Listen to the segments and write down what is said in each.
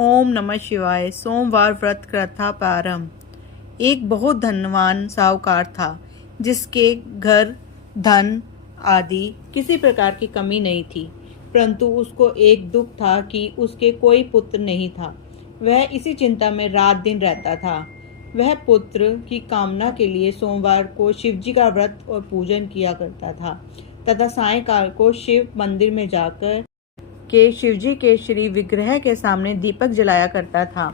ओम नमः शिवाय। सोमवार व्रत कथा प्रारंभ। एक बहुत धनवान साहूकार था जिसके घर धन आदि किसी प्रकार की कमी नहीं थी, परंतु उसको एक दुख था कि उसके कोई पुत्र नहीं था। वह इसी चिंता में रात दिन रहता था। वह पुत्र की कामना के लिए सोमवार को शिवजी का व्रत और पूजन किया करता था तथा सायंकाल को शिव मंदिर में जाकर शिवजी के श्री विग्रह के सामने दीपक जलाया करता था।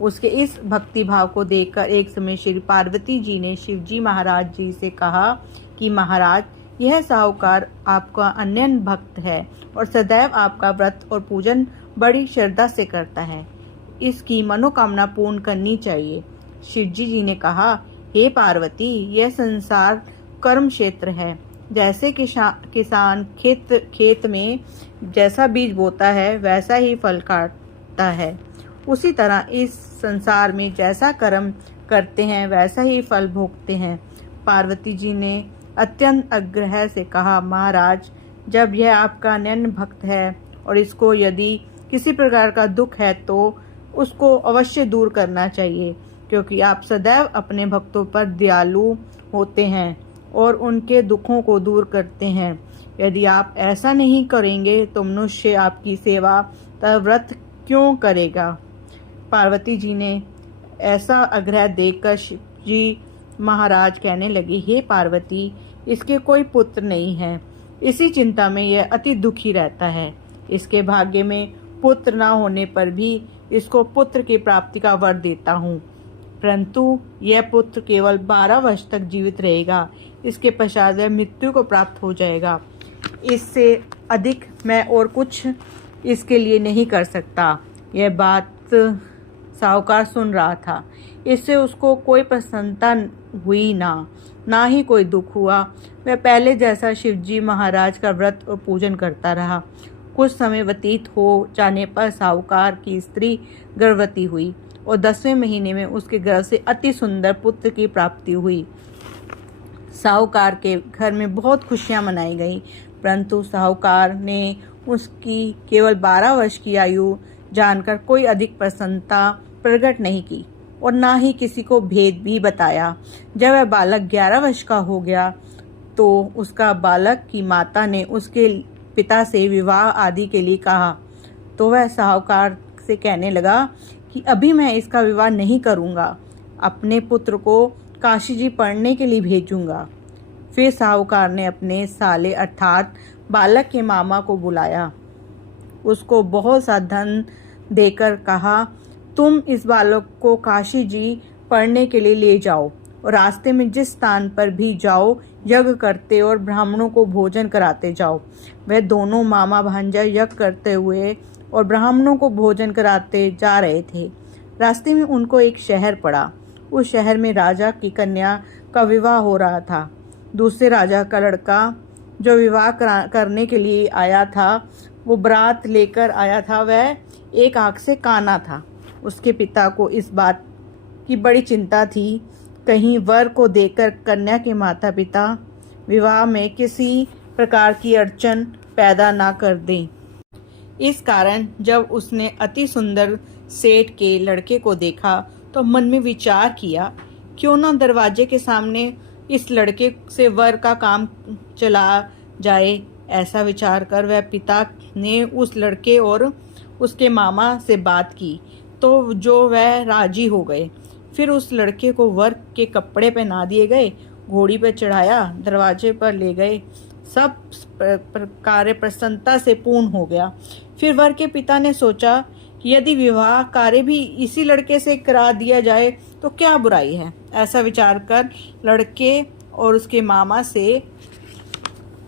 उसके इस भक्ति भाव को देखकर एक समय श्री पार्वती जी ने शिवजी महाराज जी से कहा कि महाराज, यह साहूकार आपका अनन्य भक्त है और सदैव आपका व्रत और पूजन बड़ी श्रद्धा से करता है। इसकी मनोकामना पूर्ण करनी चाहिए। शिवजी जी ने कहा, हे पार्वती, यह संसार कर्म क्षेत्र है। जैसे किसान खेत में जैसा बीज बोता है वैसा ही फल काटता है, उसी तरह इस संसार में जैसा कर्म करते हैं वैसा ही फल भोगते हैं। पार्वती जी ने अत्यंत आग्रह से कहा, महाराज, जब यह आपका अनन्य भक्त है और इसको यदि किसी प्रकार का दुख है तो उसको अवश्य दूर करना चाहिए, क्योंकि आप सदैव अपने भक्तों पर दयालु होते हैं और उनके दुखों को दूर करते हैं। यदि आप ऐसा नहीं करेंगे तो मनुष्य आपकी सेवा तथा व्रत क्यों करेगा। पार्वती जी ने ऐसा आग्रह देखकर शिवजी महाराज कहने लगे, हे पार्वती, इसके कोई पुत्र नहीं है। इसी चिंता में यह अति दुखी रहता है। इसके भाग्य में पुत्र न होने पर भी इसको पुत्र की प्राप्ति का वर देता हूँ, परंतु यह पुत्र केवल 12 वर्ष तक जीवित रहेगा। इसके पश्चात वह मृत्यु को प्राप्त हो जाएगा। इससे अधिक मैं और कुछ इसके लिए नहीं कर सकता। यह बात साहूकार सुन रहा था। इससे उसको कोई प्रसन्नता हुई ना ही कोई दुख हुआ। वह पहले जैसा शिवजी महाराज का व्रत और पूजन करता रहा। कुछ समय व्यतीत हो जाने पर साहूकार की स्त्री गर्भवती हुई और 10वें महीने में उसके गर्भ से अति सुंदर पुत्र की प्राप्ति हुई। साहूकार के घर में बहुत खुशियां मनाई गई, परंतु साहूकार ने उसकी केवल 12 वर्ष की आयु जानकर कोई अधिक प्रसन्नता प्रकट नहीं की और ना ही किसी को भेद भी बताया। जब वह बालक 11 वर्ष का हो गया तो उसका बालक की माता ने उसके पिता से विवाह आदि के लिए कहा, तो वह साहूकार से कहने लगा कि अभी मैं इसका विवाह नहीं करूंगा, अपने पुत्र को काशी जी पढ़ने के लिए भेजूंगा। फिर साहूकार ने अपने साले अर्थात बालक के मामा को बुलाया, उसको बहुत सा धन देकर कहा, तुम इस बालक को काशी जी पढ़ने के लिए ले जाओ और रास्ते में जिस स्थान पर भी जाओ यज्ञ करते और ब्राह्मणों को भोजन कराते जाओ। वह दोनों मामा भांजा यज्ञ करते हुए और ब्राह्मणों को भोजन कराते जा रहे थे। रास्ते में उनको एक शहर पड़ा। उस शहर में राजा की कन्या का विवाह हो रहा था। दूसरे राजा का लड़का जो विवाह करने के लिए आया था, वो बारात लेकर आया था। वह एक आंख से काना था। उसके पिता को इस बात की बड़ी चिंता थी, कहीं वर को देकर कन्या के माता पिता विवाह में किसी प्रकार की अड़चन पैदा ना कर दें। इस कारण जब उसने अति सुंदर सेठ के लड़के को देखा तो मन में विचार किया, क्यों ना दरवाजे के सामने इस लड़के से वर का काम चला जाए। ऐसा विचार कर वह पिता ने उस लड़के और उसके मामा से बात की तो जो वह राजी हो गए। फिर उस लड़के को वर के कपड़े पहना दिए गए, घोड़ी पर चढ़ाया, दरवाजे पर ले गए। सब कार्य प्रसन्नता से पूर्ण हो गया। फिर वर के पिता ने सोचा कि यदि विवाह कार्य भी इसी लड़के से करा दिया जाए तो क्या बुराई है। ऐसा विचार कर लड़के और उसके मामा से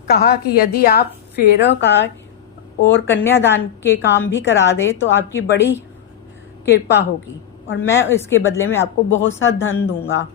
कहा कि यदि आप फेरों का और कन्यादान के काम भी करा दे तो आपकी बड़ी कृपा होगी और मैं इसके बदले में आपको बहुत सा धन दूंगा।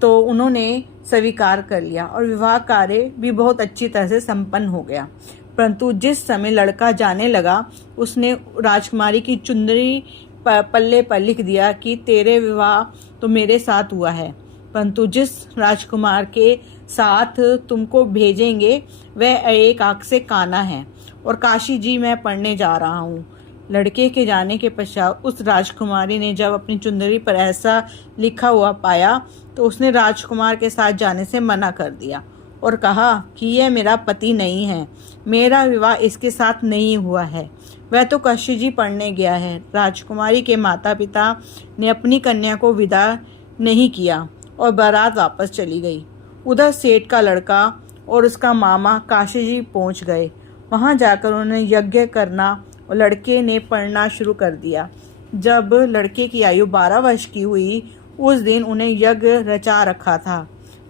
तो उन्होंने स्वीकार कर लिया और विवाह कार्य भी बहुत अच्छी तरह से संपन्न हो गया। परंतु जिस समय लड़का जाने लगा, उसने राजकुमारी की चुंदरी पल्ले पर लिख दिया कि तेरे विवाह तो मेरे साथ हुआ है, परंतु जिस राजकुमार के साथ तुमको भेजेंगे वह एक आंख से काना है और काशी जी मैं पढ़ने जा रहा हूँ। लड़के के जाने के पश्चात उस राजकुमारी ने जब अपनी चुंदरी पर ऐसा लिखा हुआ पाया तो उसने राजकुमार के साथ जाने से मना कर दिया और कहा कि यह मेरा पति नहीं है, मेरा विवाह इसके साथ नहीं हुआ है, वह तो काशी जी पढ़ने गया है। राजकुमारी के माता पिता ने अपनी कन्या को विदा नहीं किया और बारात वापस चली गई। उधर सेठ का लड़का और उसका मामा काशी जी पहुंच गए। वहां जाकर उन्होंने यज्ञ करना और लड़के ने पढ़ना शुरू कर दिया। जब लड़के की आयु 12 वर्ष की हुई उस दिन उन्हें यज्ञ रचा रखा था।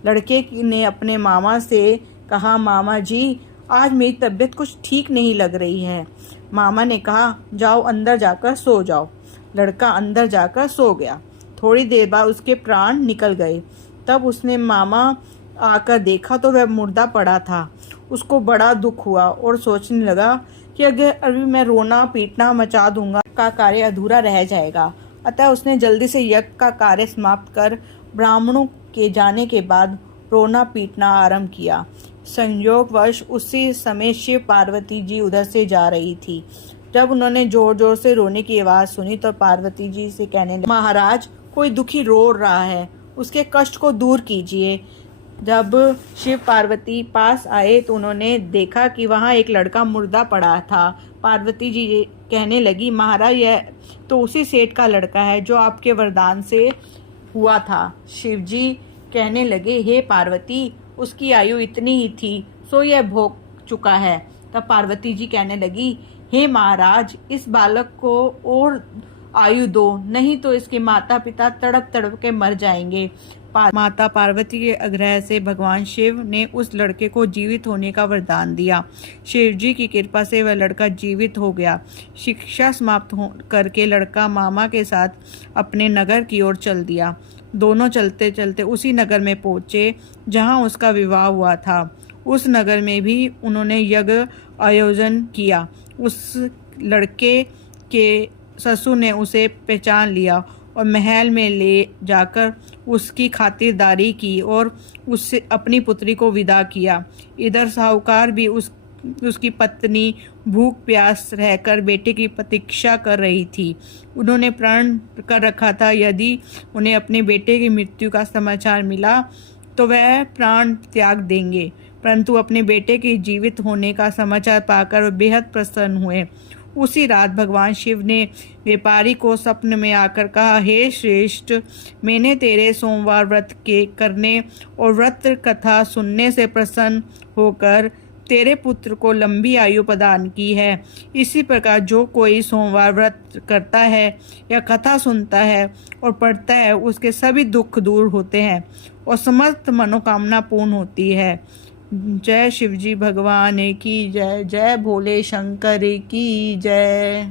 लड़के ने अपने मामा से कहा, मामा जी आज मेरी तबीयत कुछ ठीक नहीं लग रही है। मामा ने कहा, जाओ अंदर जाकर सो जाओ। लड़का अंदर जाकर सो गया। थोड़ी देर बाद उसके प्राण निकल गए। तब उसने मामा आकर देखा तो वह मुर्दा पड़ा था। उसको बड़ा दुख हुआ और सोचने लगा कि अगर अभी मैं रोना पीटना मचा दूंगा का कार्य अधूरा रह जाएगा। अतः उसने जल्दी से यज्ञ का कार्य समाप्त कर ब्राह्मणों के जाने के बाद रोना पीटना आरंभ किया। संयोगवश उसी समय शिव पार्वती जी उधर से जा रही थी। जब उन्होंने जोर जोर से रोने की आवाज सुनी तो पार्वती जी से कहने लगी, महाराज कोई दुखी रो रहा है, उसके कष्ट को दूर कीजिए। जब शिव पार्वती पास आए तो उन्होंने देखा कि वहाँ एक लड़का मुर्दा पड़ा था। पार्वती जी कहने लगी, महाराज यह तो उसी सेठ का लड़का है जो आपके वरदान से हुआ था। शिव जी कहने लगे, हे पार्वती उसकी आयु इतनी ही थी सो यह भोग चुका है। तब पार्वती जी कहने लगी, हे महाराज इस बालक को और आयु दो, नहीं तो इसके माता पिता तड़प तड़प के मर जाएंगे। माता पार्वती के आग्रह से भगवान शिव ने उस लड़के को जीवित होने का वरदान दिया। शिव जी की कृपा से वह लड़का जीवित हो गया। शिक्षा समाप्त करके लड़का मामा के साथ अपने नगर की ओर चल दिया। दोनों चलते चलते उसी नगर में पहुंचे जहां उसका विवाह हुआ था। उस नगर में भी उन्होंने यज्ञ आयोजन किया। उस लड़के के ससुर ने उसे पहचान लिया और महल में ले जाकर उसकी खातिरदारी की और उससे अपनी पुत्री को विदा किया। इधर साहूकार भी उसकी पत्नी भूख प्यास रहकर बेटे की प्रतीक्षा कर रही थी। उन्होंने प्रण कर रखा था यदि उन्हें अपने बेटे की मृत्यु का समाचार मिला तो वह प्राण त्याग देंगे, परंतु अपने बेटे के जीवित होने का समाचार पाकर वे बेहद प्रसन्न हुए। उसी रात भगवान शिव ने व्यापारी को स्वप्न में आकर कहा, हे श्रेष्ठ, मैंने तेरे सोमवार व्रत के करने और व्रत कथा सुनने से प्रसन्न होकर तेरे पुत्र को लंबी आयु प्रदान की है। इसी प्रकार जो कोई सोमवार व्रत करता है या कथा सुनता है और पढ़ता है उसके सभी दुख दूर होते हैं और समस्त मनोकामना पूर्ण होती है। जय शिवजी भगवान की जय। जय भोले शंकर की जय।